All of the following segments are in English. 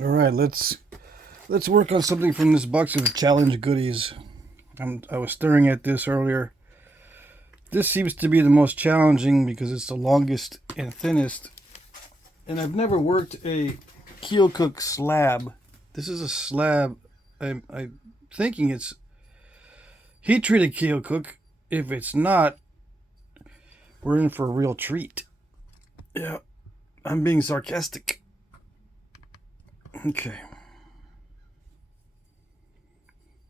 All right, let's work on something from this box of challenge goodies. I was staring at this earlier. This seems to be the most challenging because it's the longest and thinnest. And I've never worked a Keokuk slab. This is a slab. I'm thinking it's heat treated Keokuk. If it's not, we're in for a real treat. Yeah, I'm being sarcastic. Okay.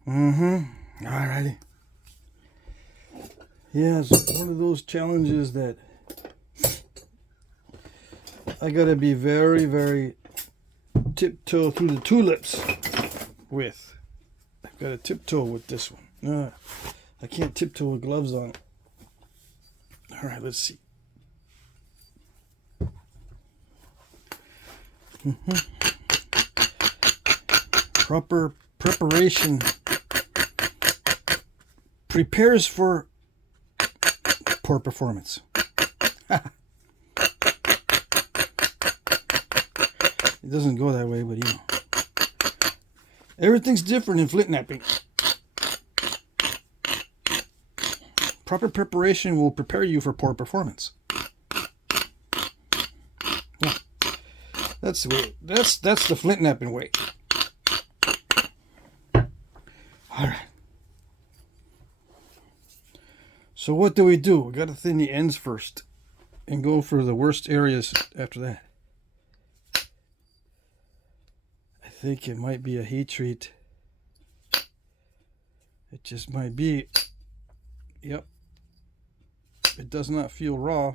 Alrighty. Yeah, it's one of those challenges that I gotta be very, very tiptoe through the tulips with. I've gotta tiptoe with this one. I can't tiptoe with gloves on. Alright, let's see. Proper preparation prepares for poor performance. It doesn't go that way, but you know. Everything's different in Flintknapping. Proper preparation will prepare you for poor performance. Yeah. That's the way. That's the Flintknapping way. Alright. So what do? We got to thin the ends first and go for the worst areas after that. I think it might be a heat treat. It just might be. Yep. It does not feel raw.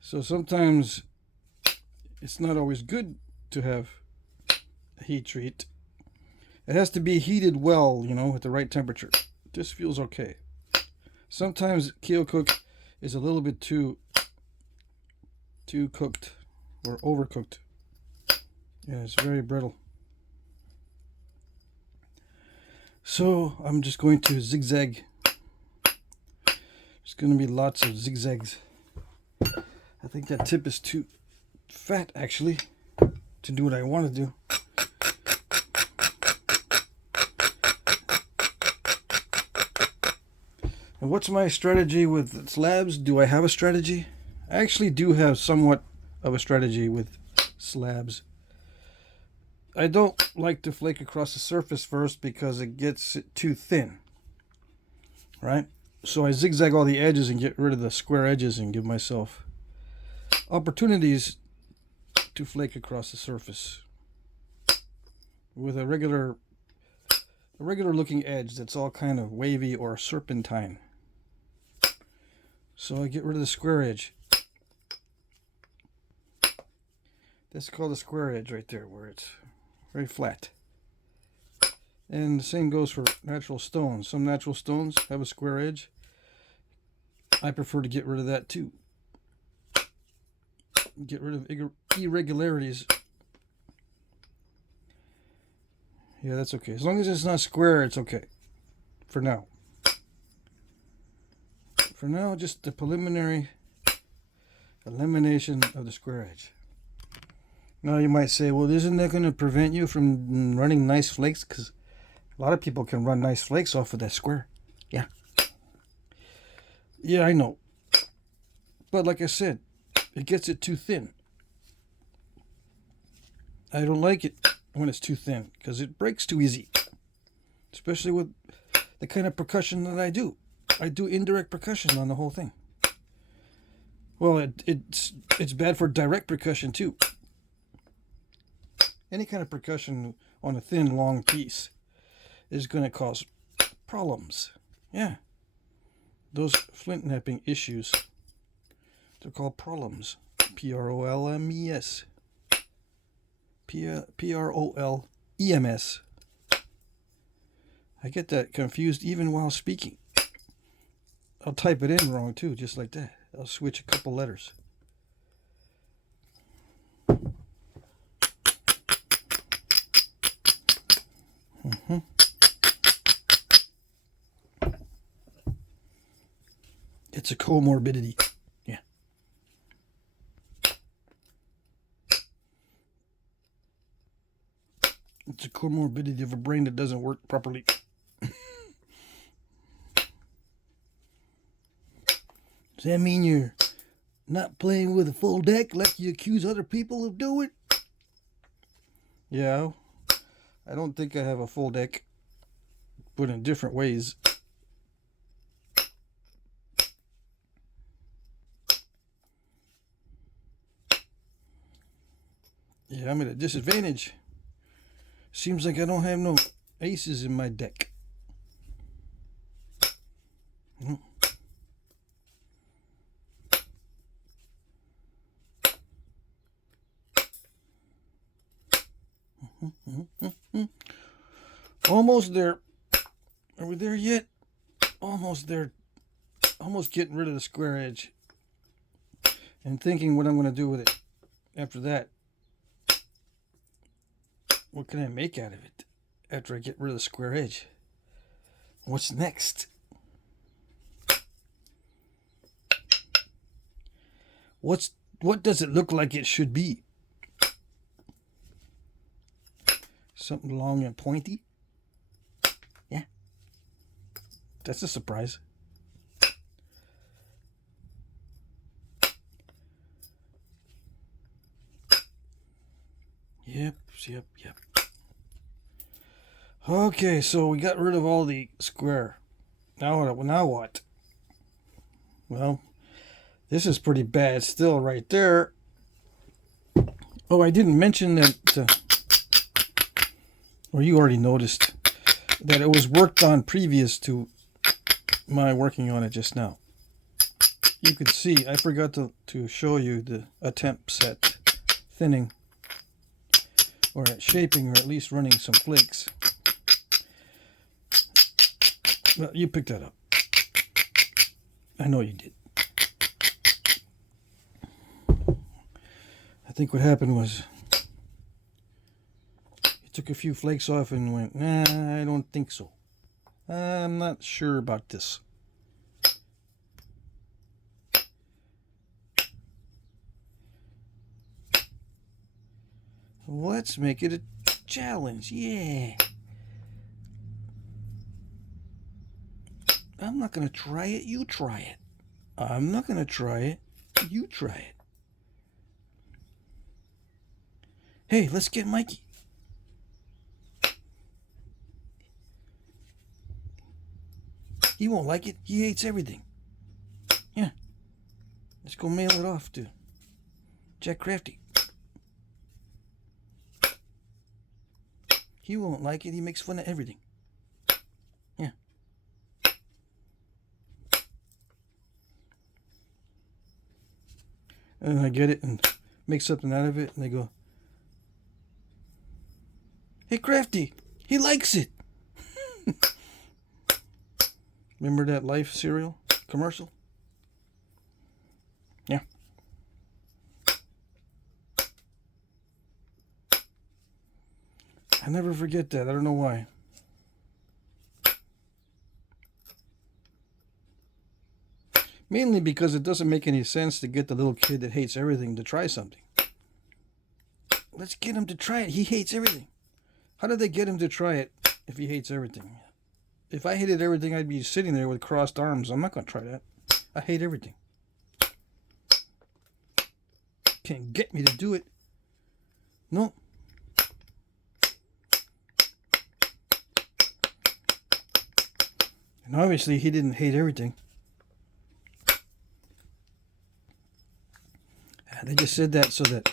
So sometimes it's not always good to have a heat treat. It has to be heated well, you know, at the right temperature. This feels okay. Sometimes Keokuk is a little bit too cooked or overcooked. Yeah, it's very brittle. So I'm just going to zigzag. There's going to be lots of zigzags. I think that tip is too fat, actually, to do what I want to do. And what's my strategy with slabs? Do I have a strategy? I actually do have somewhat of a strategy with slabs. I don't like to flake across the surface first because it gets too thin. Right? So I zigzag all the edges and get rid of the square edges and give myself opportunities to flake across the surface with a regular looking edge that's all kind of wavy or serpentine. So I get rid of the square edge. That's called a square edge right there, where it's very flat. And the same goes for natural stones. Some natural stones have a square edge. I prefer to get rid of that too. Get rid of irregularities. Yeah, that's okay. As long as it's not square, it's okay. For now. For now, just the preliminary elimination of the square edge. Now you might say, well, isn't that going to prevent you from running nice flakes? Because a lot of people can run nice flakes off of that square. Yeah. Yeah, I know. But like I said, it gets it too thin. I don't like it when it's too thin because it breaks too easy. Especially with the kind of percussion that I do. I do indirect percussion on the whole thing. Well, it's bad for direct percussion too. Any kind of percussion on a thin, long piece is going to cause problems. Yeah. Those Flintknapping issues, they're called problems. P-R-O-L-M-E-S. P-R-O-L-E-M-S. I get that confused even while speaking. I'll type it in wrong too, just like that. I'll switch a couple letters. It's a comorbidity. Yeah. It's a comorbidity of a brain that doesn't work properly. Does that mean you're not playing with a full deck like you accuse other people of doing? Yeah, I don't think I have a full deck, but in different ways. Yeah, I'm at a disadvantage. Seems like I don't have no aces in my deck. Almost there. Are we there yet? Almost there. Almost getting rid of the square edge. And thinking what I'm going to do with it after that. What can I make out of it after I get rid of the square edge? What's next? What does it look like it should be? Something long and pointy? Yeah. That's a surprise. Yep. Okay, so we got rid of all the square. Now what? Well, this is pretty bad still right there. Oh, I didn't mention that, or you already noticed, that it was worked on previous to my working on it just now. You could see, I forgot to show you a temp set thinning, or shaping, or at least running some flakes. Well, you picked that up. I know you did. I think what happened was you took a few flakes off and went, nah, I don't think so. I'm not sure about this. Let's make it a challenge. Yeah. I'm not going to try it. You try it. I'm not going to try it. You try it. Hey, let's get Mikey. He won't like it. He hates everything. Yeah. Let's go mail it off to Jack Crafty. He won't like it. He makes fun of everything. Yeah. And I get it and make something out of it, and they go, hey, Crafty, he likes it. Remember that Life cereal commercial? Yeah. I never forget that. I don't know why. Mainly because it doesn't make any sense to get the little kid that hates everything to try something. Let's get him to try it. He hates everything. How did they get him to try it if he hates everything? If I hated everything, I'd be sitting there with crossed arms. I'm not going to try that. I hate everything. Can't get me to do it. No. And obviously, he didn't hate everything. They just said that so that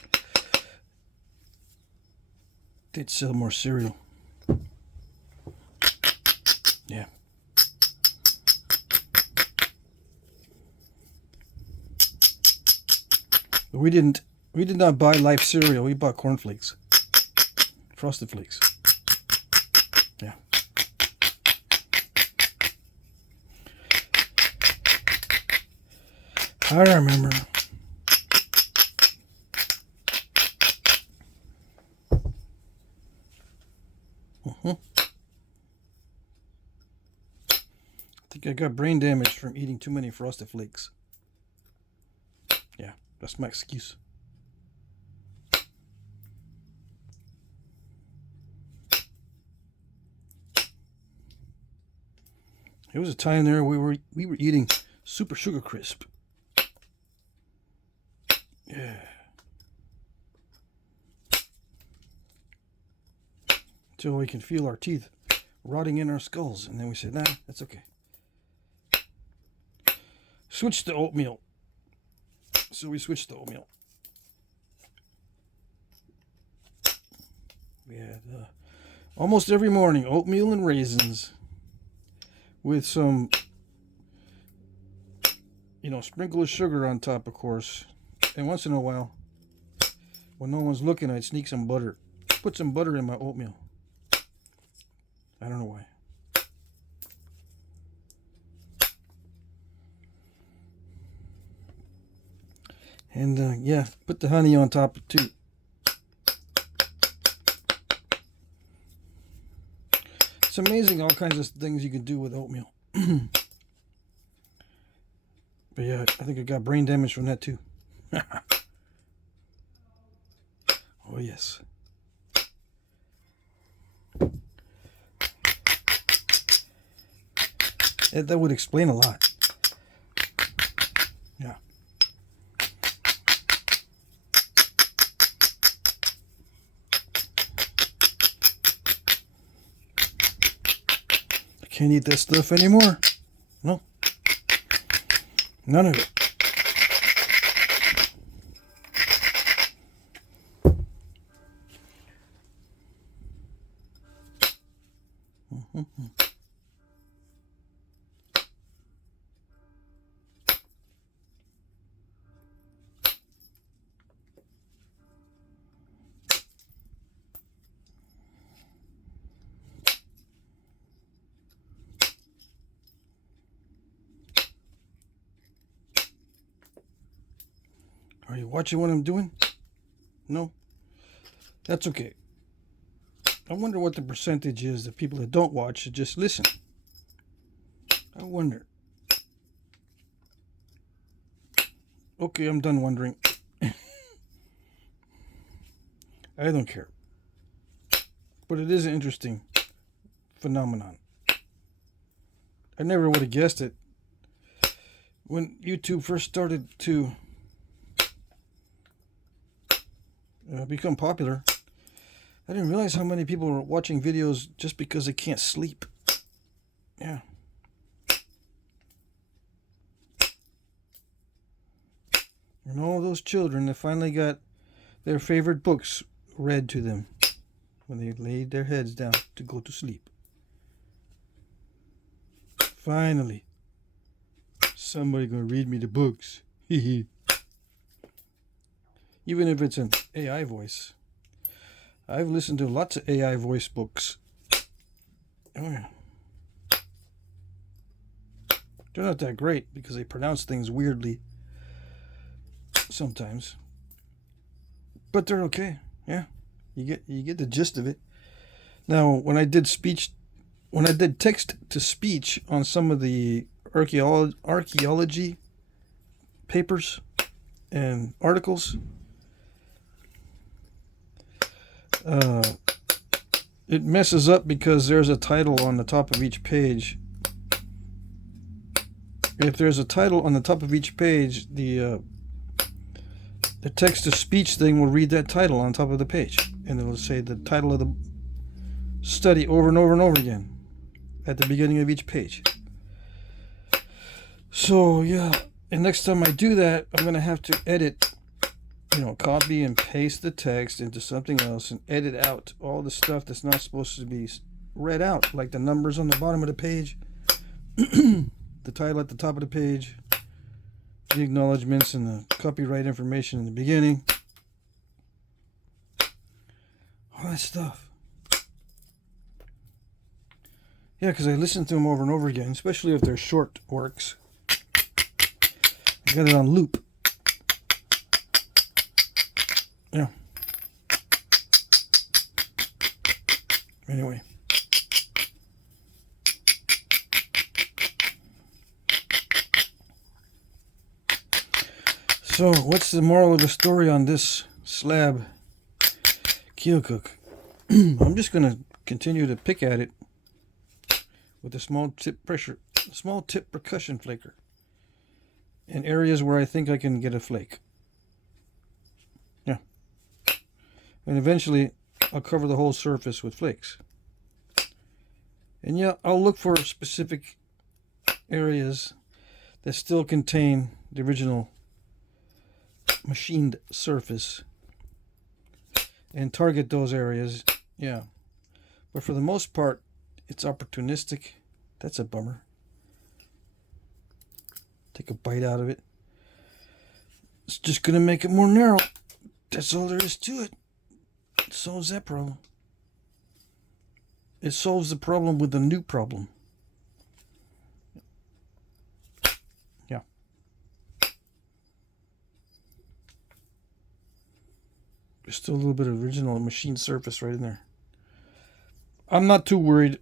they'd sell more cereal. Yeah. But we did not buy Life cereal. We bought cornflakes. Frosted Flakes. Yeah. I remember. I think I got brain damage from eating too many Frosted Flakes. Yeah, that's my excuse. There was a time there we were eating super sugar crisp. Yeah. Until we can feel our teeth rotting in our skulls, and then we said, nah, that's okay. Switch to oatmeal. So we switched to oatmeal. We had almost every morning oatmeal and raisins with some, sprinkle of sugar on top, of course. And once in a while, when no one's looking, I'd sneak some butter. Put some butter in my oatmeal. I don't know why. And yeah, put the honey on top too. It's amazing all kinds of things you can do with oatmeal. But yeah, I think I got brain damage from that too. Oh yes. That would explain a lot. Yeah. I can't eat that stuff anymore. No. None of it. Are you watching what I'm doing? No? That's okay. I wonder what the percentage is of people that don't watch and just listen. I wonder. Okay, I'm done wondering. I don't care. But it is an interesting phenomenon. I never would have guessed it. When YouTube first started to become popular, I didn't realize how many people were watching videos just because they can't sleep. Yeah. And all those children that finally got their favorite books read to them when they laid their heads down to go to sleep. Finally. Somebody gonna read me the books. Hee. Even if it's an AI voice. I've listened to lots of AI voice books. Oh yeah. They're not that great because they pronounce things weirdly sometimes. But they're okay. Yeah. You get the gist of it. Now, when I did text to speech on some of the archaeology papers and articles, it messes up because there's a title on the top of each page. If there's a title on the top of each page, the text-to-speech thing will read that title on top of the page, and it'll say the title of the study over and over and over again at the beginning of each page. So yeah, and next time I do that, I'm gonna have to edit, copy and paste the text into something else and edit out all the stuff that's not supposed to be read out, like the numbers on the bottom of the page, the title at the top of the page, the acknowledgments and the copyright information in the beginning. All that stuff. Yeah, because I listen to them over and over again, especially if they're short works. I got it on loop. Yeah. Anyway. So, what's the moral of the story on this slab Keokuk? I'm just going to continue to pick at it with a small tip pressure small tip percussion flaker in areas where I think I can get a flake. Yeah. And eventually I'll cover the whole surface with flakes. And yeah, I'll look for specific areas that still contain the original machined surface and target those areas. Yeah. But for the most part, it's opportunistic. That's a bummer. Take a bite out of it. It's just going to make it more narrow. That's all there is to it. It solves that problem. It solves the problem with the new problem. Yeah. There's still a little bit of original machine surface right in there. I'm not too worried.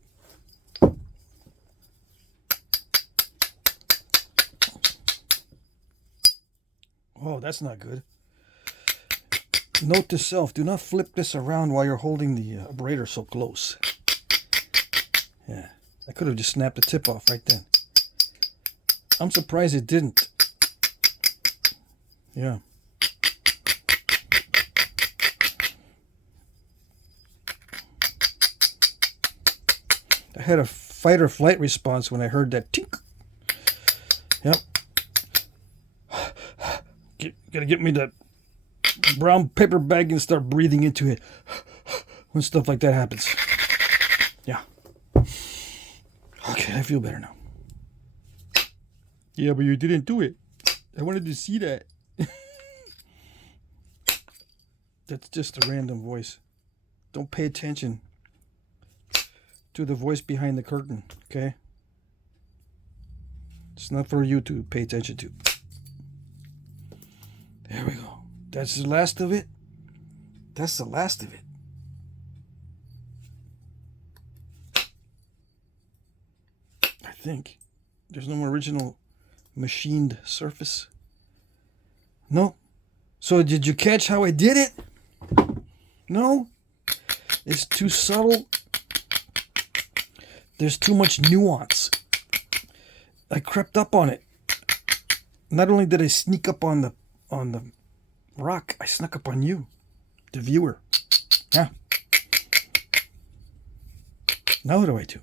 Oh, that's not good. Note to self, do not flip this around while you're holding the abrader so close. Yeah, I could have just snapped the tip off right then. I'm surprised it didn't. Yeah. I had a fight or flight response when I heard that tink. Yep. Gotta get me that brown paper bag and start breathing into it when stuff like that happens. Yeah. Okay, I feel better now. Yeah, but you didn't do it. I wanted to see that. That's just a random voice. Don't pay attention to the voice behind the curtain, okay? It's not for you to pay attention to. There we go. That's the last of it. That's the last of it. I think. There's no more original machined surface. No? So did you catch how I did it? No? It's too subtle. There's too much nuance. I crept up on it. Not only did I sneak up on the rock, I snuck up on you, the viewer. Yeah. Now what do I do?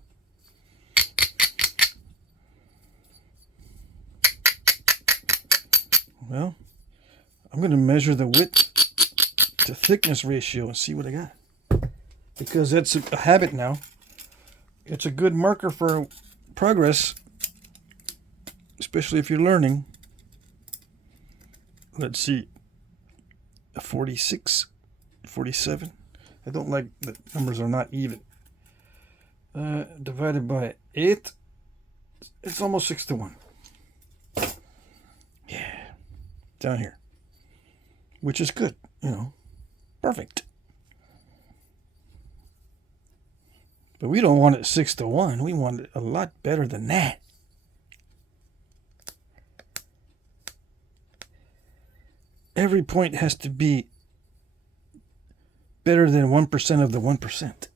Well, I'm going to measure the width to thickness ratio and see what I got. Because that's a habit now. It's a good marker for progress, especially if you're learning. Let's see. A 46, 47. I don't like that numbers are not even. Divided by 8. It's almost 6 to 1. Yeah. Down here. Which is good, you know. Perfect. But we don't want it 6 to 1. We want it a lot better than that. Every point has to be better than 1% of the 1%.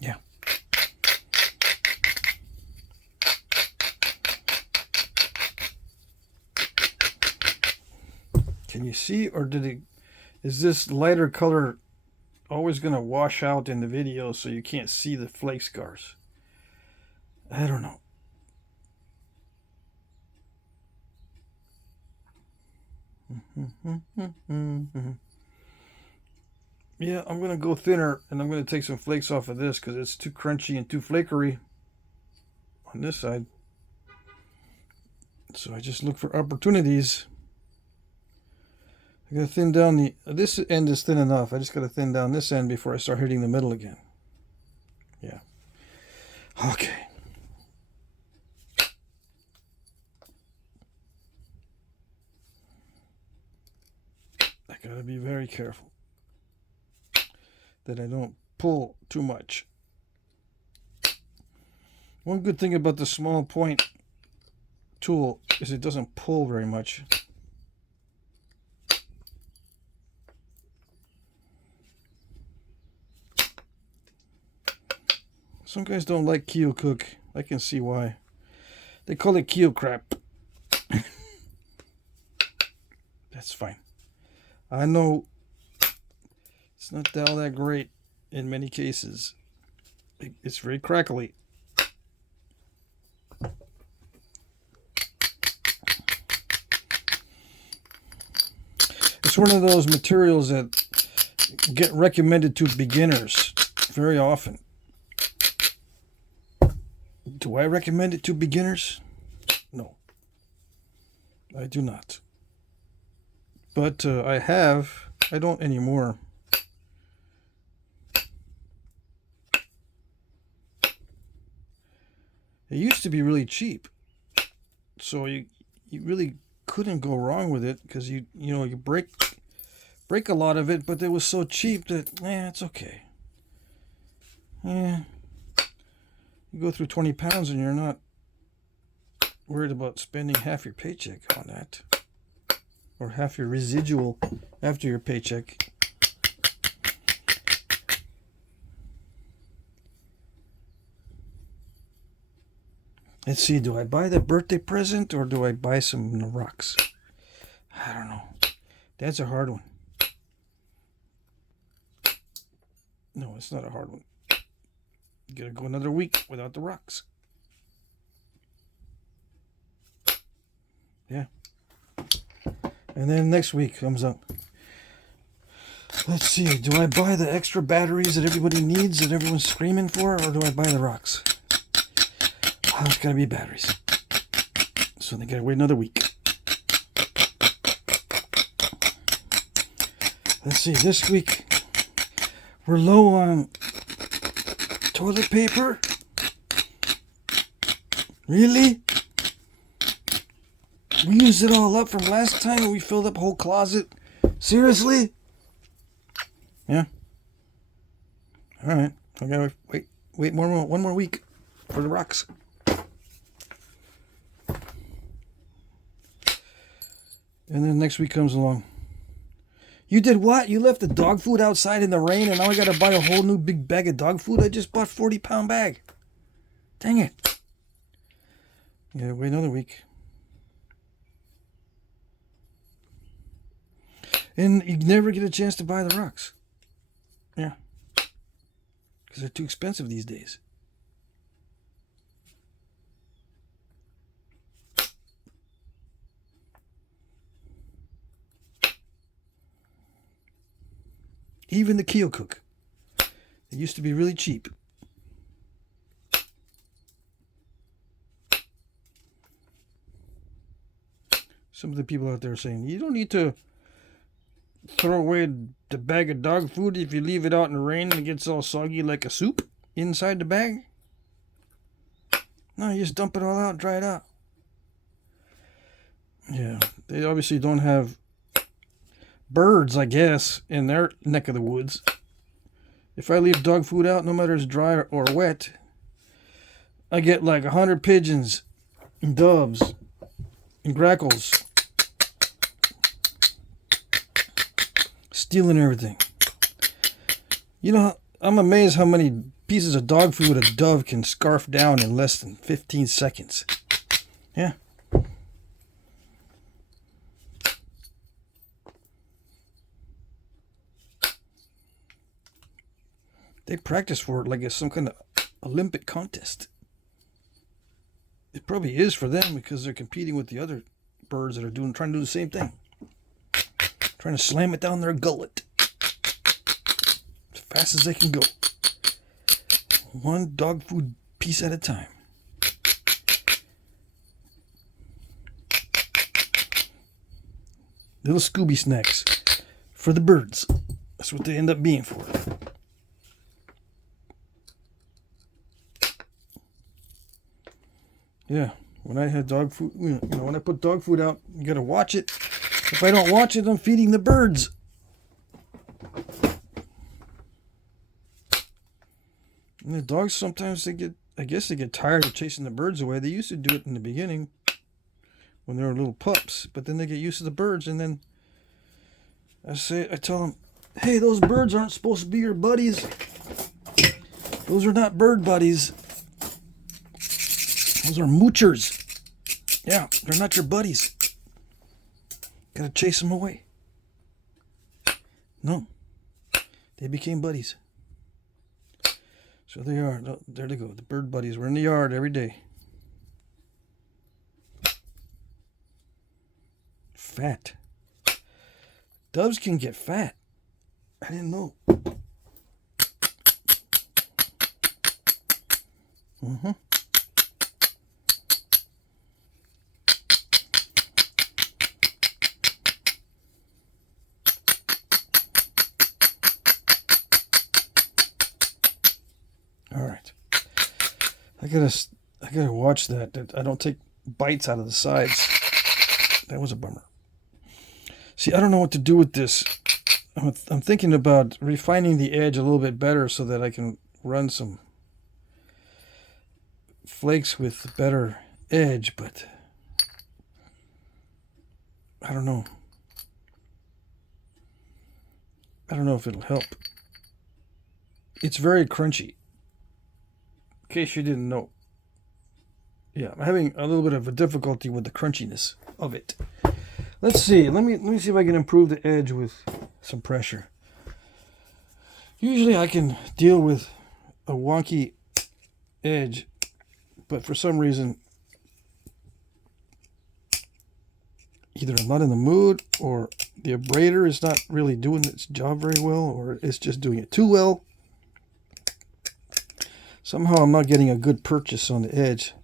Yeah. Can you see, or is this lighter color always going to wash out in the video so you can't see the flake scars? I don't know. Yeah, I'm going to go thinner, and I'm going to take some flakes off of this because it's too crunchy and too flakery on this side. So I just look for opportunities. I got to thin down this end is thin enough. I just got to thin down this end before I start hitting the middle again. Yeah. Okay. Gotta be very careful that I don't pull too much. One good thing about the small point tool is it doesn't pull very much. Some guys don't like Keokuk. I can see why. They call it Keo crap. That's fine. I know it's not all that great in many cases. It's very crackly. It's one of those materials that get recommended to beginners very often. Do I recommend it to beginners? No. I do not. But I don't anymore. It used to be really cheap. So you really couldn't go wrong with it because you break a lot of it, but it was so cheap that it's okay. Yeah. You go through 20 pounds and you're not worried about spending half your paycheck on that. Or half your residual after your paycheck. Let's see, do I buy the birthday present or do I buy some rocks? I don't know. That's a hard one. No, it's not a hard one. You gotta go another week without the rocks. Yeah. And then next week comes up. Let's see, do I buy the extra batteries that everybody needs, that everyone's screaming for, or do I buy the rocks? Oh, it's gotta be batteries. So they gotta wait another week. Let's see, this week we're low on toilet paper. Really? We used it all up from last time and we filled up a whole closet. Seriously? Yeah. All right. I gotta wait one more week for the rocks. And then next week comes along. You did what? You left the dog food outside in the rain and now I gotta buy a whole new big bag of dog food? I just bought a 40-pound bag. Dang it. Yeah, wait another week. And you never get a chance to buy the rocks. Yeah. Because they're too expensive these days. Even the Keokuk. It used to be really cheap. Some of the people out there are saying, you don't need to throw away the bag of dog food if you leave it out in the rain and it gets all soggy like a soup inside the bag. No, you just dump it all out, dry it out. Yeah, they obviously don't have birds, I guess, in their neck of the woods. If I leave dog food out, no matter if it's dry or wet, I get like 100 pigeons and doves and grackles stealing everything. You know, I'm amazed how many pieces of dog food a dove can scarf down in less than 15 seconds. Yeah. They practice for it like it's some kind of Olympic contest. It probably is for them because they're competing with the other birds that are trying to do the same thing. Trying to slam it down their gullet as fast as they can go. One dog food piece at a time. Little Scooby snacks for the birds. That's what they end up being for. Yeah, when I had dog food, when I put dog food out, you gotta watch it. If I don't watch it, I'm feeding the birds. And the dogs sometimes I guess they get tired of chasing the birds away. They used to do it in the beginning when they were little pups, but then they get used to the birds, and then I tell them, hey, those birds aren't supposed to be your buddies. Those are not bird buddies. Those are moochers. Yeah, they're not your buddies. Gotta chase them away. No. They became buddies. So they are. There they go. The bird buddies. We're in the yard every day. Fat. Doves can get fat. I didn't know. Mm-hmm. All right. I gotta watch that I don't take bites out of the sides. That was a bummer. See, I don't know what to do with this. I'm thinking about refining the edge a little bit better so that I can run some flakes with better edge, but I don't know. I don't know if it'll help. It's very crunchy. In case you didn't know. Yeah, I'm having a little bit of a difficulty with the crunchiness of it. Let's see. Let me see if I can improve the edge with some pressure. Usually I can deal with a wonky edge, but for some reason either I'm not in the mood, or the Abrader is not really doing its job very well, or it's just doing it too well. Somehow I'm not getting a good purchase on the edge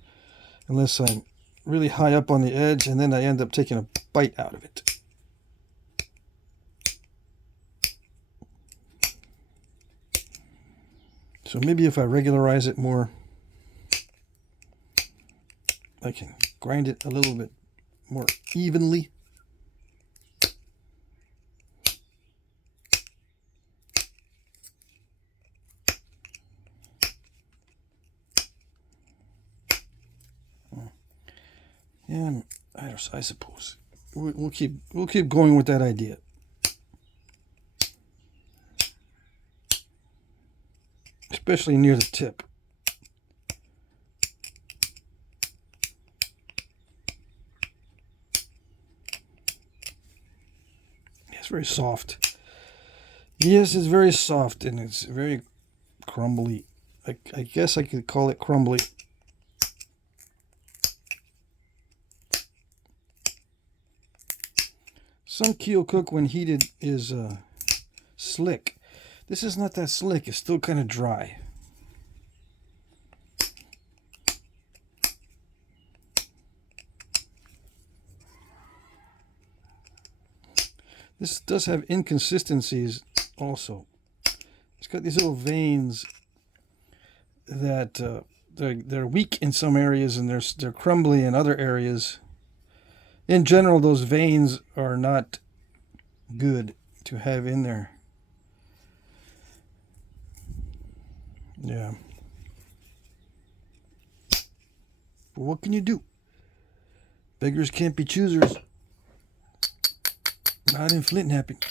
unless I'm really high up on the edge, and then I end up taking a bite out of it. So maybe if I regularize it more, I can grind it a little bit more evenly. Yeah, I suppose we'll keep going with that idea. Especially near the tip. It's very soft. Yes, it's very soft, and it's very crumbly. I guess I could call it crumbly. Some Keokuk, when heated, is slick. This is not that slick. It's still kind of dry. This does have inconsistencies also. It's got these little veins that they're weak in some areas, and they're crumbly in other areas. In general, those veins are not good to have in there. Yeah. But what can you do? Beggars can't be choosers. Not in Flintknapping.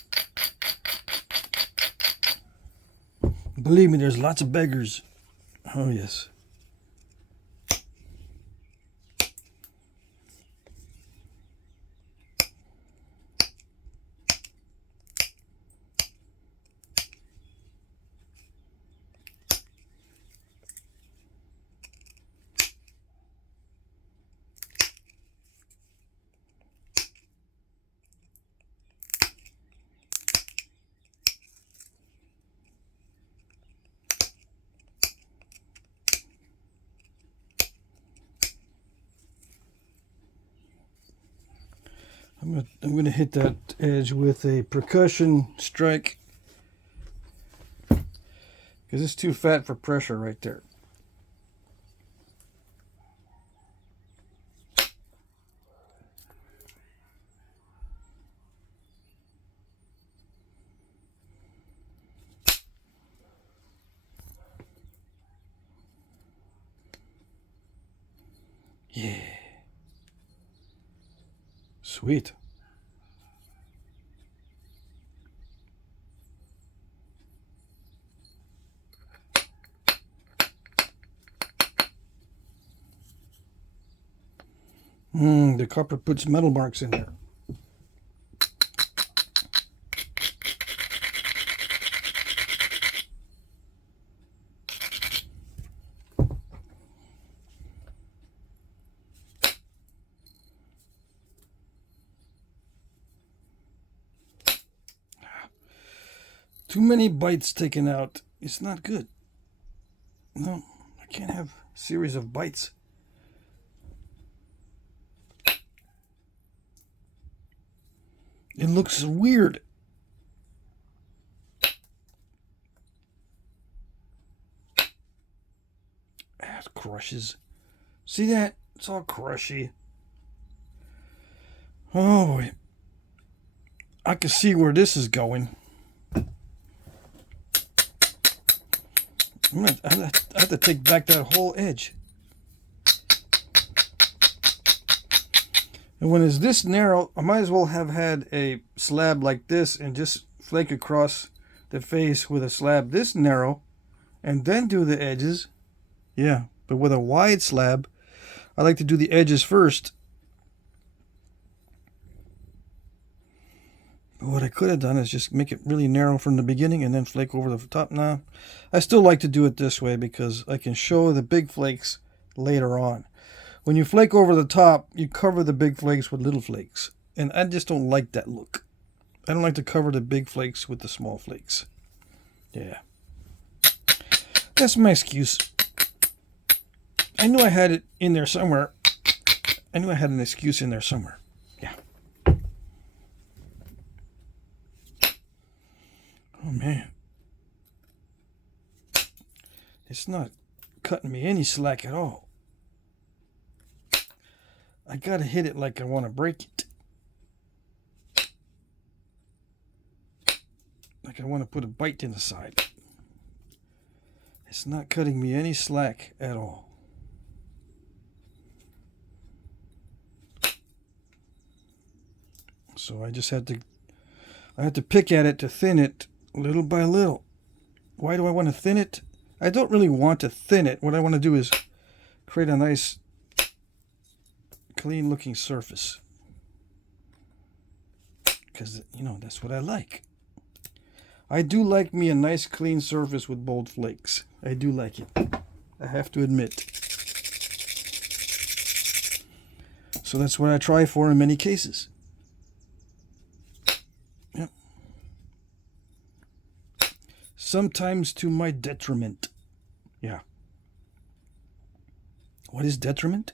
Believe me, there's lots of beggars. Oh, yes. I'm going to hit that edge with a percussion strike, because it's too fat for pressure right there. Yeah. Sweet. The copper puts metal marks in there. Too many bites taken out. It's not good. No, I can't have a series of bites. It looks weird. It crushes. See that? It's all crushy. Oh boy. I can see where this is going. I have to take back that whole edge. And when it's this narrow, I might as well have had a slab like this and just flake across the face with a slab this narrow and then do the edges. Yeah, but with a wide slab, I like to do the edges first. But what I could have done is just make it really narrow from the beginning and then flake over the top. Now, I still like to do it this way because I can show the big flakes later on. When you flake over the top, you cover the big flakes with little flakes. And I just don't like that look. I don't like to cover the big flakes with the small flakes. Yeah. That's my excuse. I knew I had it in there somewhere. I knew I had an excuse in there somewhere. Yeah. Oh, man. It's not cutting me any slack at all. I gotta hit it like I want to break it. Like I want to put a bite in the side. It's not cutting me any slack at all. So I just had to pick at it to thin it little by little. Why do I want to thin it? I don't really want to thin it. What I want to do is create a nice clean looking surface. Because, you know, that's what I like. I do like me a nice clean surface with bold flakes. I do like it. I have to admit. So that's what I try for in many cases. Yep. Sometimes to my detriment. Yeah. What is detriment?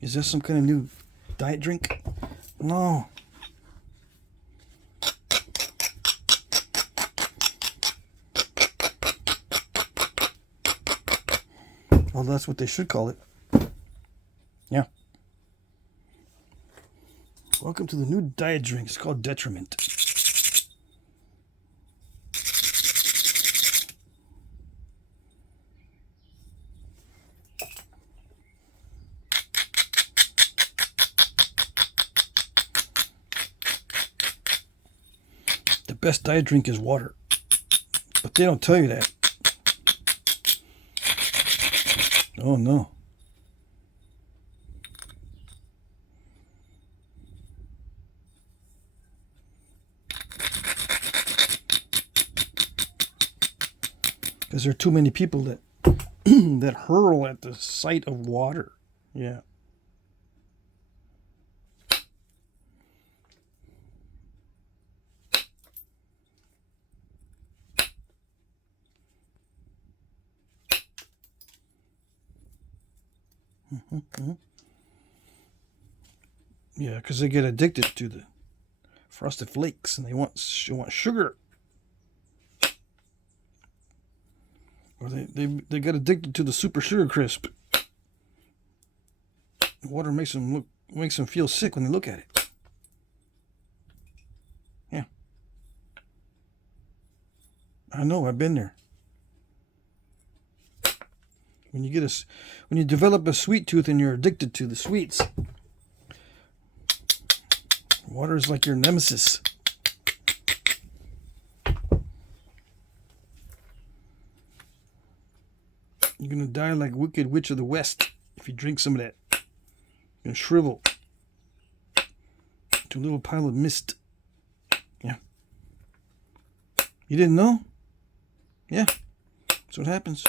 Is this some kind of new diet drink? No. Well, that's what they should call it. Yeah. Welcome to the new diet drink. It's called Detriment. The best diet drink is water. But they don't tell you that. Oh, no. Because there are too many people that that hurl at the sight of water. Yeah. Yeah, because they get addicted to the frosted flakes and they want sugar. Or they get addicted to the super sugar crisp. Water makes them feel sick when they look at it. Yeah. I know, I've been there. When you develop a sweet tooth and you're addicted to the sweets, water is like your nemesis. You're gonna die like Wicked Witch of the West if you drink some of that. You're gonna shrivel. to a little pile of mist. Yeah. You didn't know? Yeah. That's what happens.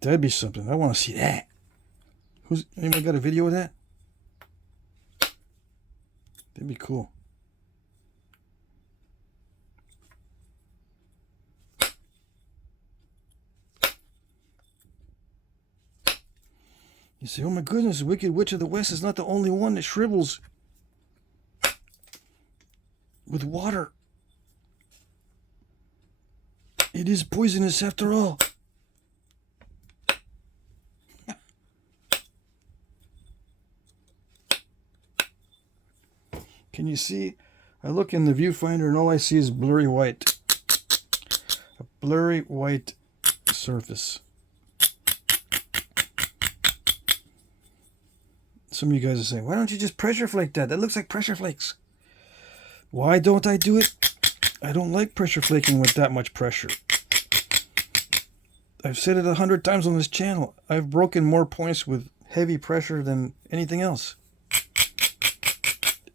That'd be something. I want to see that. Anyone got a video of that? That'd be cool. You say, oh my goodness, the Wicked Witch of the West is not the only one that shrivels with water. It is poisonous after all. Can you see? I look in the viewfinder and all I see is blurry white. A blurry white surface. Some of you guys are saying, why don't you just pressure flake that? That looks like pressure flakes. Why don't I do it? I don't like pressure flaking with that much pressure. I've said it 100 times on this channel. I've broken more points with heavy pressure than anything else.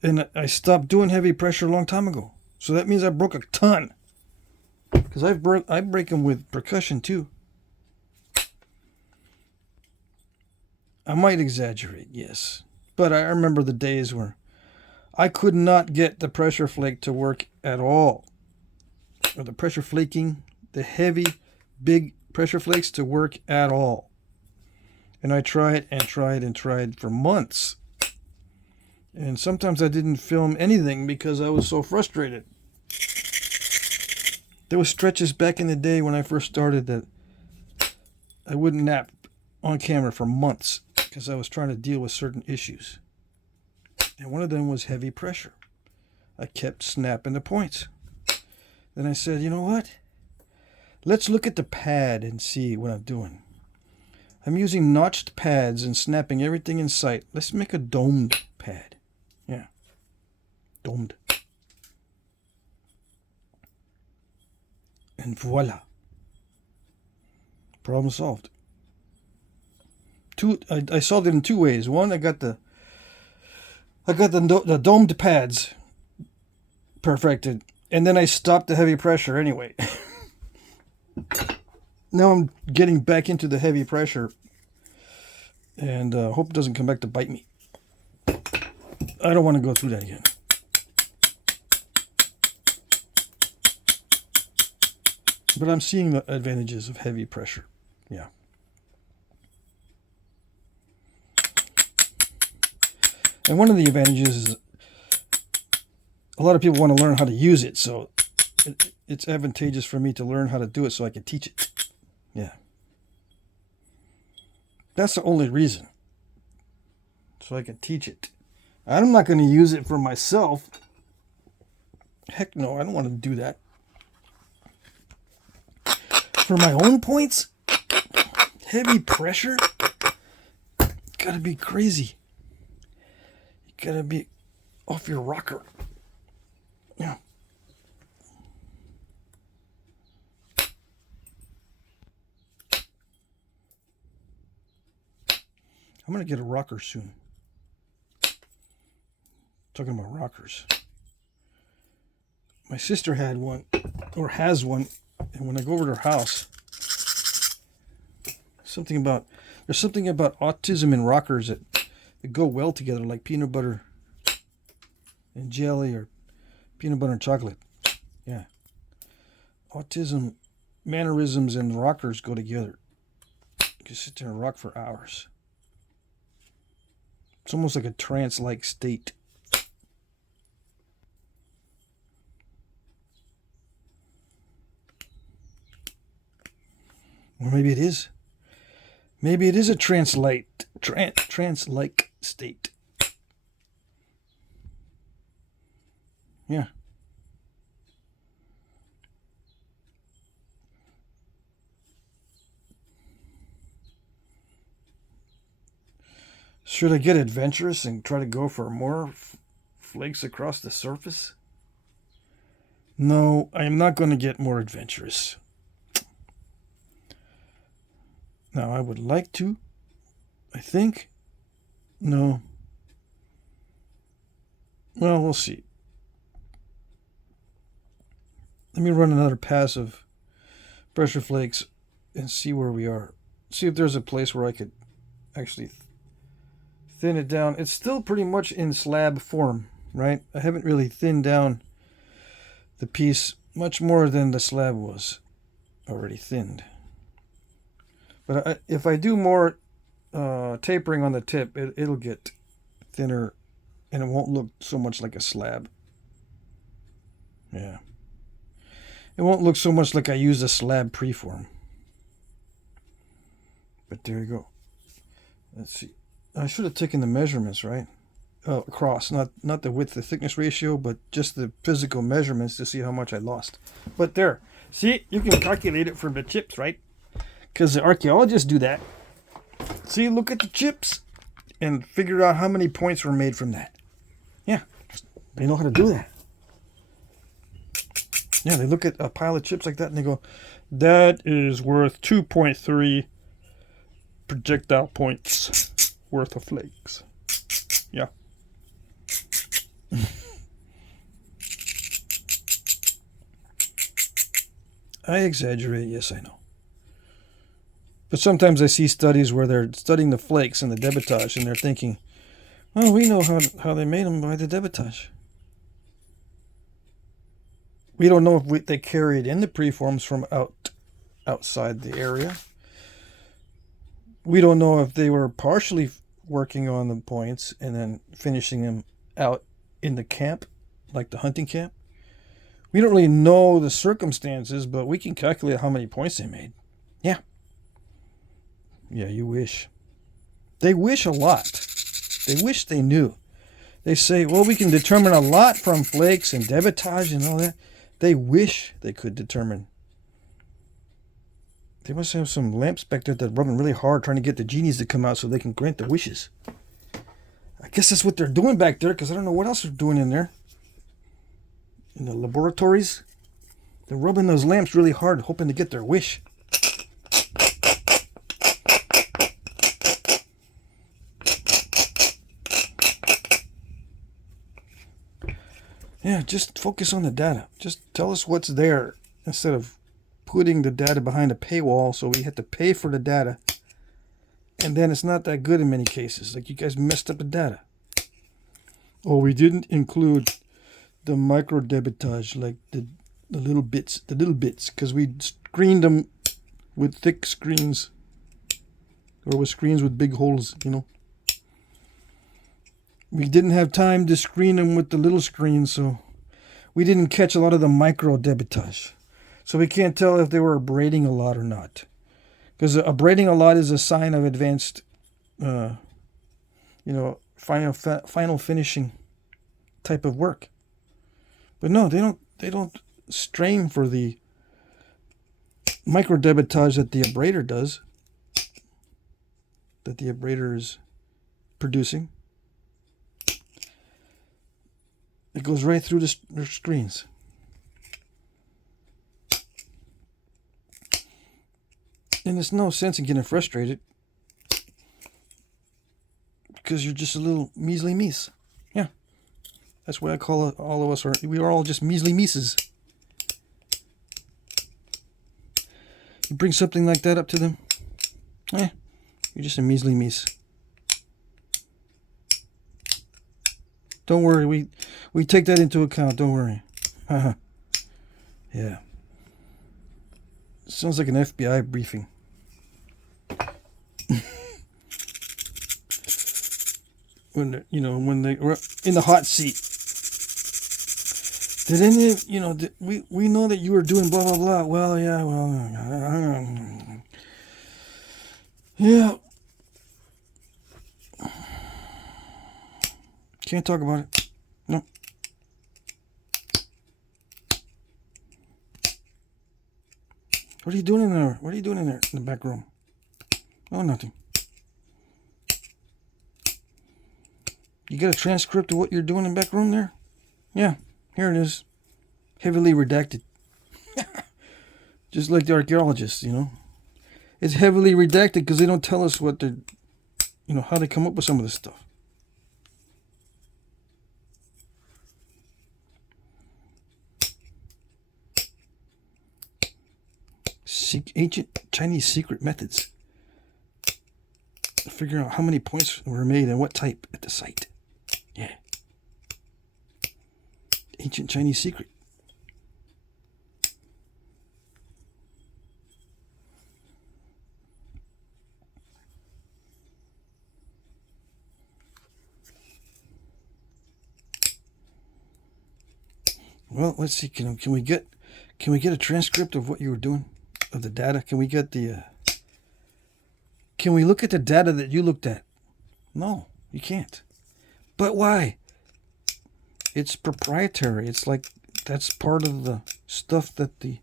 And I stopped doing heavy pressure a long time ago. So that means I broke a ton. Because I break them with percussion too. I might exaggerate, yes. But I remember the days where I could not get the pressure flake to work at all. Or the pressure flaking, the heavy, big pressure flakes to work at all. And I tried and tried and tried for months. And sometimes I didn't film anything because I was so frustrated. There were stretches back in the day when I first started that I wouldn't nap on camera for months because I was trying to deal with certain issues. And one of them was heavy pressure. I kept snapping the points. Then I said, you know what? Let's look at the pad and see what I'm doing. I'm using notched pads and snapping everything in sight. Let's make a domed pad. Yeah. Domed. And voila. Problem solved. I solved it in two ways. One, I got the domed pads perfected, and then I stopped the heavy pressure anyway. Now I'm getting back into the heavy pressure, and hope it doesn't come back to bite me. I don't want to go through that again. But I'm seeing the advantages of heavy pressure. Yeah. And one of the advantages is a lot of people want to learn how to use it, so it's advantageous for me to learn how to do it so I can teach it. Yeah. That's the only reason. So I can teach it. I'm not going to use it for myself. Heck no, I don't want to do that. For my own points? Heavy pressure? Gotta be crazy. You gotta be off your rocker. Yeah. I'm gonna get a rocker soon. Talking about rockers. My sister had one, or has one, and when I go over to her house, there's something about autism and rockers that go well together, like peanut butter and jelly or peanut butter and chocolate. Yeah. Autism, mannerisms, and rockers go together. You can sit there and rock for hours. It's almost like a trance-like state. Or maybe it is. Maybe it is a trance-like state. Yeah. Should I get adventurous and try to go for more flakes across the surface? No, I am not going to get more adventurous. Now, I would like to, I think, no. Well, we'll see. Let me run another pass of pressure flakes and see where we are. See if there's a place where I could actually thin it down. It's still pretty much in slab form, right? I haven't really thinned down the piece much more than the slab was already thinned. But if I do more tapering on the tip, it'll get thinner and it won't look so much like a slab. Yeah. It won't look so much like I used a slab preform. But there you go. Let's see. I should have taken the measurements, right? Across, not the width to thickness ratio, but just the physical measurements to see how much I lost. But there. See, you can calculate it from the chips, right? Because the archaeologists do that. See, look at the chips and figure out how many points were made from that. Yeah, they know how to do that. Yeah, they look at a pile of chips like that and they go, that is worth 2.3 projectile points worth of flakes. Yeah. I exaggerate, yes, I know. But sometimes I see studies where they're studying the flakes and the debitage and they're thinking, oh, we know how they made them by the debitage. We don't know if they carried in the preforms from outside the area. We don't know if they were partially working on the points and then finishing them out in the camp, like the hunting camp. We don't really know the circumstances, but we can calculate how many points they made. Yeah. Yeah, you wish. They wish a lot. They wish they knew. They say, well, we can determine a lot from flakes and debitage and all that. They wish they could determine. They must have some lamps back there that are rubbing really hard trying to get the genies to come out so they can grant the wishes. I guess that's what they're doing back there because I don't know what else they're doing in there. In the laboratories. They're rubbing those lamps really hard hoping to get their wish. Yeah, just focus on the data. Just tell us what's there instead of putting the data behind a paywall so we have to pay for the data. And then it's not that good in many cases. Like you guys messed up the data. Oh, we didn't include the micro debitage, like the little bits, because we screened them with thick screens. Or with screens with big holes, you know. We didn't have time to screen them with the little screens, so we didn't catch a lot of the micro debitage. So we can't tell if they were abrading a lot or not. Because abrading a lot is a sign of advanced, final finishing type of work. But no, they don't strain for the micro debitage that the Abrader does. That the Abrader is producing. It goes right through the screens. And there's no sense in getting frustrated. Because you're just a little measly meese. Yeah. That's why I call it, all of us are, we are all just measly meeses. You bring something like that up to them. You're just a measly meese. Don't worry, we take that into account, don't worry. Yeah. Sounds like an FBI briefing. when they were in the hot seat. Did any of, we know that you were doing blah, blah, blah. Well, yeah. Can't talk about it. No. What are you doing in there? What are you doing in there in the back room? Oh, nothing. You got a transcript of what you're doing in the back room there? Yeah, here it is. Heavily redacted. Just like the archaeologists, it's heavily redacted because they don't tell us what they're, you know, how they come up with some of this stuff. Ancient Chinese secret methods. Figuring out how many points were made and what type at the site. Yeah. Ancient Chinese secret. Well, let's see. Can we get a transcript of what you were doing, of the data? Can we get the? Can we look at the data that you looked at? No, you can't. But why? It's proprietary. It's like that's part of the stuff that the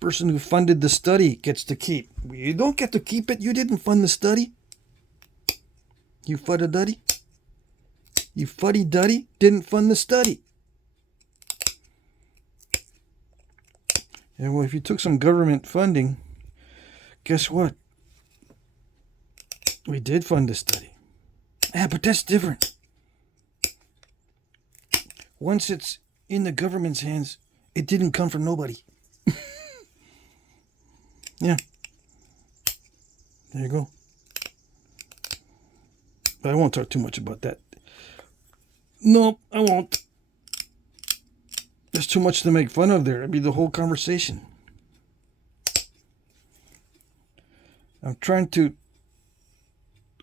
person who funded the study gets to keep. You don't get to keep it. You didn't fund the study. You fuddy-duddy. You fuddy-duddy didn't fund the study. And well, if you took some government funding, guess what? We did fund the study. Yeah, but that's different. Once it's in the government's hands, it didn't come from nobody. Yeah. There you go. But I won't talk too much about that. No, I won't. There's too much to make fun of there. It'd be the whole conversation. I'm trying to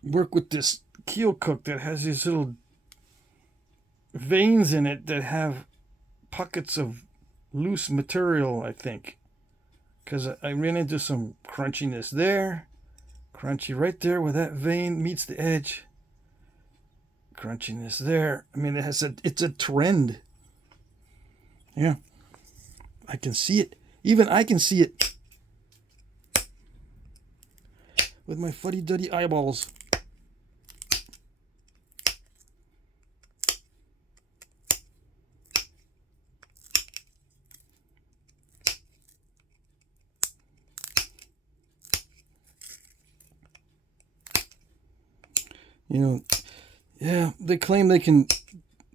work with this Keokuk that has these little veins in it that have pockets of loose material, I think. Because I ran into some crunchiness there. Crunchy right there where that vein meets the edge. Crunchiness there. I mean, it's a trend. Yeah. I can see it. Even I can see it. With my fuddy-duddy eyeballs. You know, yeah, they claim they can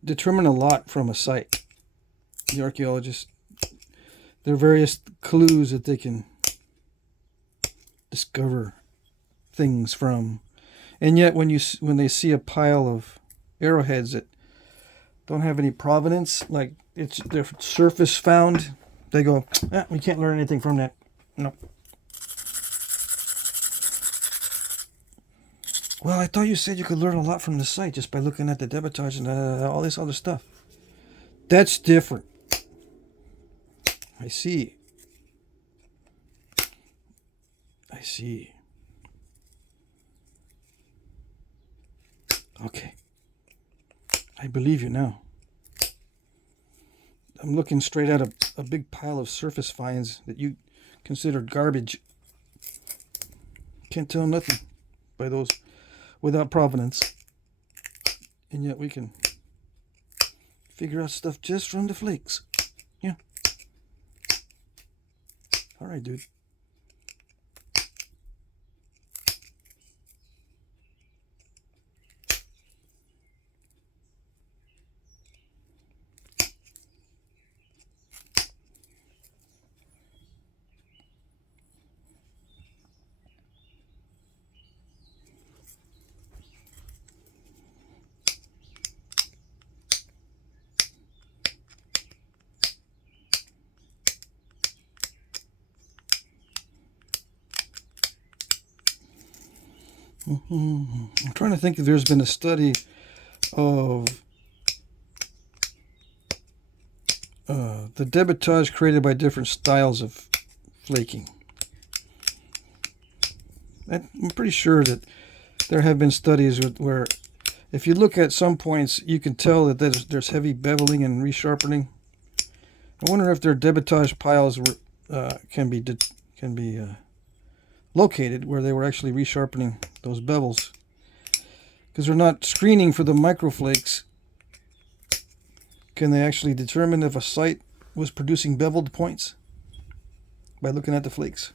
determine a lot from a site. The archaeologists, there are various clues that they can discover things from, and yet when they see a pile of arrowheads that don't have any provenance, like it's their surface found, they go, we can't learn anything from that. No. Well, I thought you said you could learn a lot from the site just by looking at the debitage and all this other stuff. That's different. I see. I see. Okay. I believe you now. I'm looking straight at a big pile of surface finds that you considered garbage. Can't tell nothing by those without provenance. And yet we can figure out stuff just from the flakes. Yeah. All right, dude. I'm trying to think if there's been a study of the debitage created by different styles of flaking. I'm pretty sure that there have been studies where if you look at some points, you can tell that there's heavy beveling and resharpening. I wonder if their debitage piles can be located where they were actually resharpening those bevels, because they're not screening for the microflakes. Can they actually determine if a site was producing beveled points by looking at the flakes?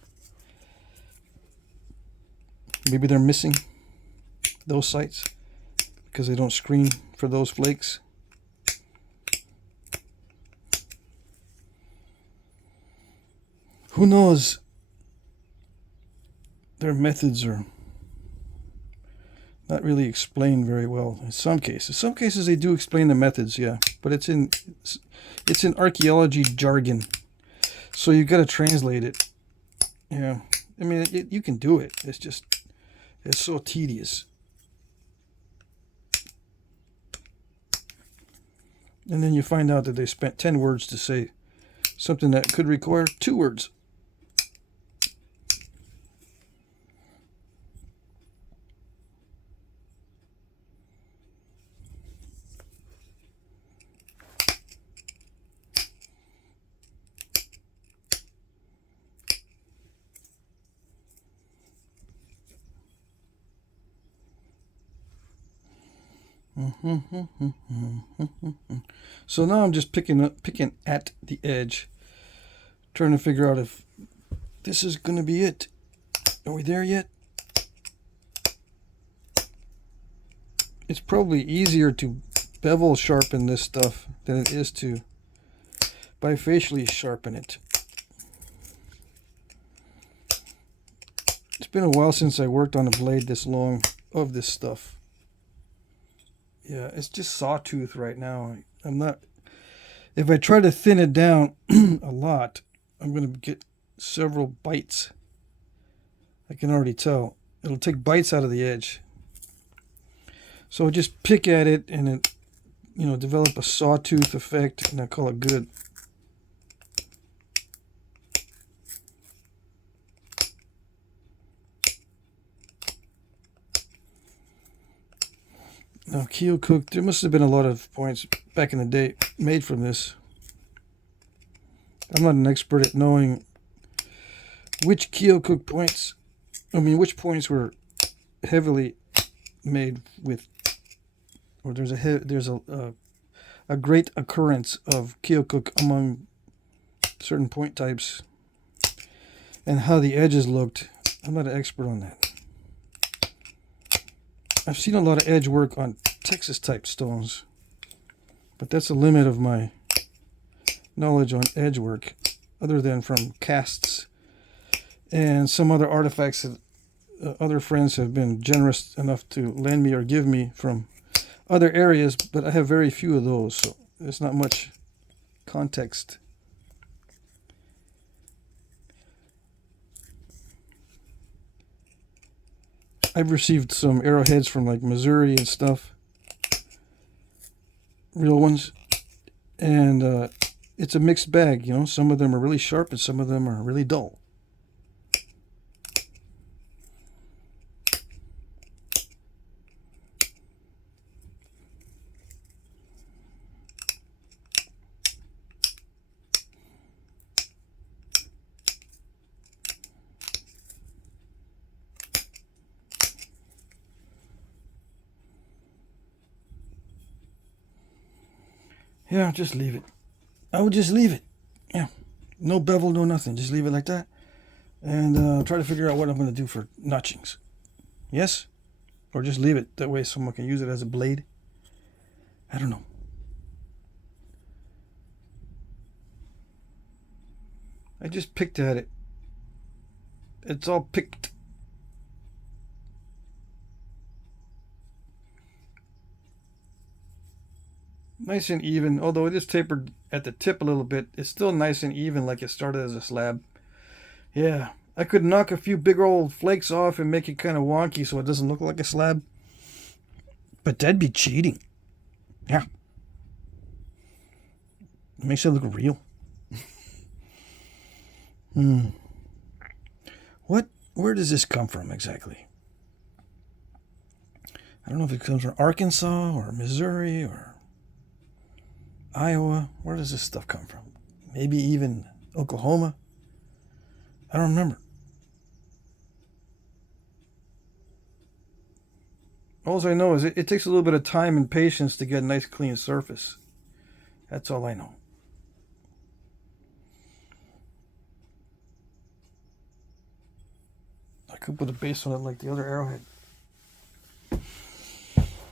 Maybe they're missing those sites because they don't screen for those flakes. Who knows? Their methods are not really explained very well in some cases. Some cases they do explain the methods, yeah, but it's in archaeology jargon, so you got to translate it. Yeah, I mean you can do it. It's so tedious. And then you find out that they spent 10 words to say something that could require 2 words. So now I'm just picking at the edge, trying to figure out if this is going to be it. Are we there yet? It's probably easier to bevel sharpen this stuff than it is to bifacially sharpen it. It's been a while since I worked on a blade this long of this stuff. Yeah, it's just sawtooth right now. I'm not... If I try to thin it down a lot, I'm going to get several bites. I can already tell. It'll take bites out of the edge. So I just pick at it and it, develop a sawtooth effect, and I call it good. Now, Keokuk, there must have been a lot of points back in the day made from this. I'm not an expert at knowing which Keokuk points, which points were heavily made with, or there's a great occurrence of Keokuk among certain point types, and how the edges looked. I'm not an expert on that. I've seen a lot of edge work on Texas type stones, but that's the limit of my knowledge on edge work, other than from casts and some other artifacts that other friends have been generous enough to lend me or give me from other areas, but I have very few of those, so there's not much context. I've received some arrowheads from like Missouri and stuff, real ones, and it's a mixed bag. Some of them are really sharp and some of them are really dull. Yeah, just leave it. I would just leave it. Yeah, no bevel, no nothing. Just leave it like that, and try to figure out what I'm going to do for notchings. Yes, or just leave it that way someone can use it as a blade. I don't know. I just picked at it. It's all picked. Nice and even, although it is tapered at the tip a little bit. It's still nice and even, like it started as a slab. Yeah, I could knock a few big old flakes off and make it kind of wonky so it doesn't look like a slab, but that'd be cheating. Yeah, it makes it look real. Where does this come from exactly? I don't know if it comes from Arkansas or Missouri or Iowa. Where does this stuff come from? Maybe even Oklahoma. I don't remember. All I know is it takes a little bit of time and patience to get a nice clean surface. That's all I know. I could put a base on it like the other Arrowhead.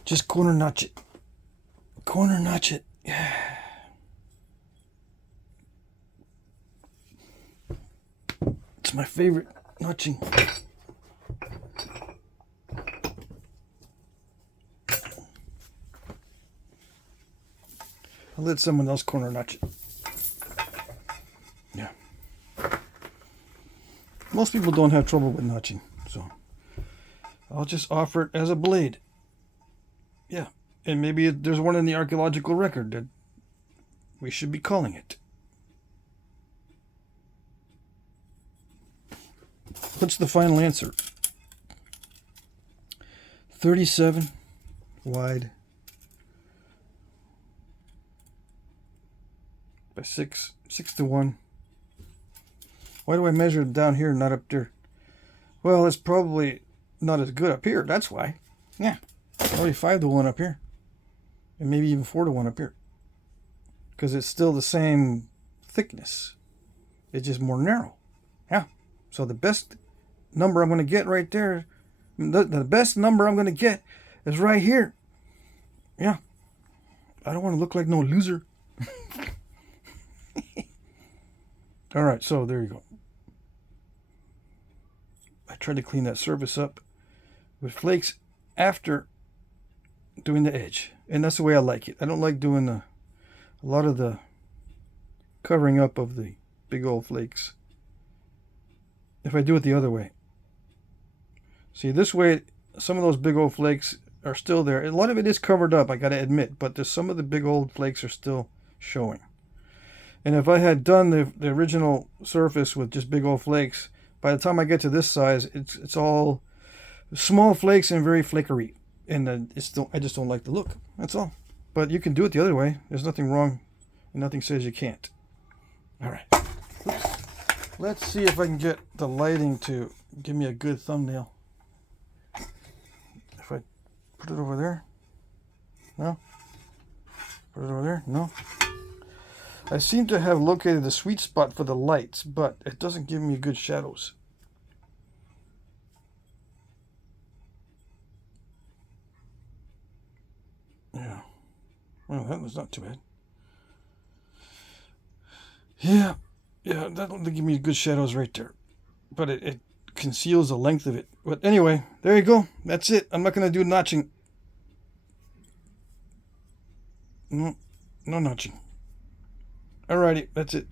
Just corner notch it. Corner notch it. Yeah. It's my favorite notching. I'll let someone else corner notch it. Yeah. Most people don't have trouble with notching, so I'll just offer it as a blade. Yeah, and maybe there's one in the archaeological record that we should be calling it. What's the final answer? 37 wide by 6 to 1. Why do I measure it down here and not up there? Well, it's probably not as good up here. That's why. Yeah. Probably 5 to 1 up here. And maybe even 4 to 1 up here. Because it's still the same thickness. It's just more narrow. Yeah. So the best number I'm going to get right there, the best number I'm going to get is right here. Yeah. I don't want to look like no loser. All right, so there you go. I tried to clean that surface up with flakes after doing the edge. And that's the way I like it. I don't like doing a lot of the covering up of the big old flakes. If I do it the other way. See, this way, some of those big old flakes are still there. A lot of it is covered up, I got to admit. But there's some of the big old flakes are still showing. And if I had done the original surface with just big old flakes, by the time I get to this size, it's all small flakes and very flakery. And I just don't like the look. That's all. But you can do it the other way. There's nothing wrong, and nothing says you can't. All right. Oops. Let's see if I can get the lighting to give me a good thumbnail. If I put it over there. No? Put it over there? No? I seem to have located the sweet spot for the lights, but it doesn't give me good shadows. Yeah. Well, that was not too bad. Yeah, that'll give me good shadows right there. But it conceals the length of it. But anyway, there you go. That's it. I'm not going to do notching. No notching. Alrighty, that's it.